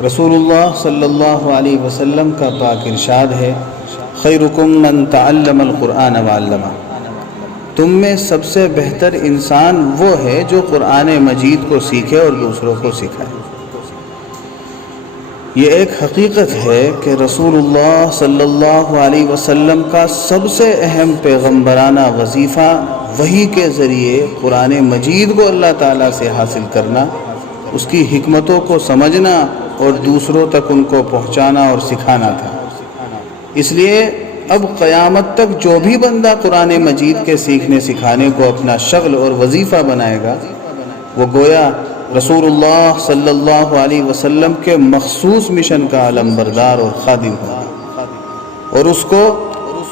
رسول اللہ صلی اللہ علیہ وسلم کا پاک ارشاد ہے، خیرکم من تعلم القرآن وعلمہ، تم میں سب سے بہتر انسان وہ ہے جو قرآن مجید کو سیکھے اور دوسروں کو سکھائے۔ یہ ایک حقیقت ہے کہ رسول اللہ صلی اللہ علیہ وسلم کا سب سے اہم پیغمبرانہ وظیفہ وحی کے ذریعے قرآن مجید کو اللہ تعالیٰ سے حاصل کرنا، اس کی حکمتوں کو سمجھنا اور دوسروں تک ان کو پہنچانا اور سکھانا تھا۔ اس لیے اب قیامت تک جو بھی بندہ قرآن مجید کے سیکھنے سکھانے کو اپنا شغل اور وظیفہ بنائے گا، وہ گویا رسول اللہ صلی اللہ علیہ وسلم کے مخصوص مشن کا علمبردار اور خادم ہوگا، اور اس کو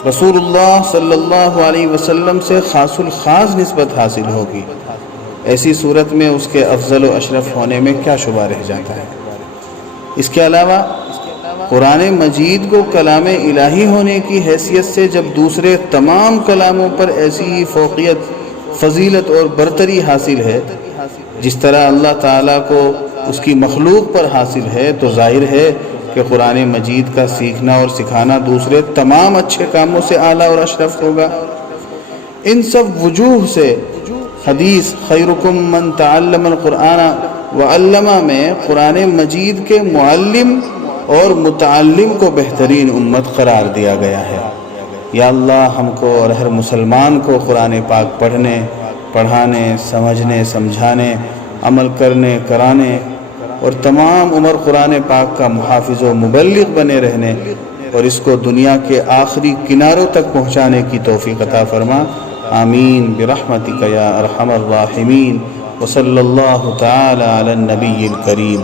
رسول اللہ صلی اللہ علیہ وسلم سے خاص الخاص نسبت حاصل ہوگی۔ ایسی صورت میں اس کے افضل و اشرف ہونے میں کیا شبہ رہ جاتا ہے؟ اس کے علاوہ قرآن مجید کو کلام الہی ہونے کی حیثیت سے جب دوسرے تمام کلاموں پر ایسی فوقیت، فضیلت اور برتری حاصل ہے جس طرح اللہ تعالیٰ کو اس کی مخلوق پر حاصل ہے، تو ظاہر ہے کہ قرآن مجید کا سیکھنا اور سکھانا دوسرے تمام اچھے کاموں سے اعلیٰ اور اشرف ہوگا۔ ان سب وجوہ سے حدیث خیرکم من تعلم القرآن وعلمہ میں قرآن مجید کے معلم اور متعلم کو بہترین امت قرار دیا گیا ہے۔ یا اللہ ہم کو اور ہر مسلمان کو قرآن پاک پڑھنے، پڑھانے، سمجھنے، سمجھانے، عمل کرنے، کرانے اور تمام عمر قرآن پاک کا محافظ و مبلغ بنے رہنے اور اس کو دنیا کے آخری کناروں تک پہنچانے کی توفیق عطا فرما۔ آمین برحمتک یا ارحم الراحمین، وصلی اللہ تعالی علی النبی الکریم۔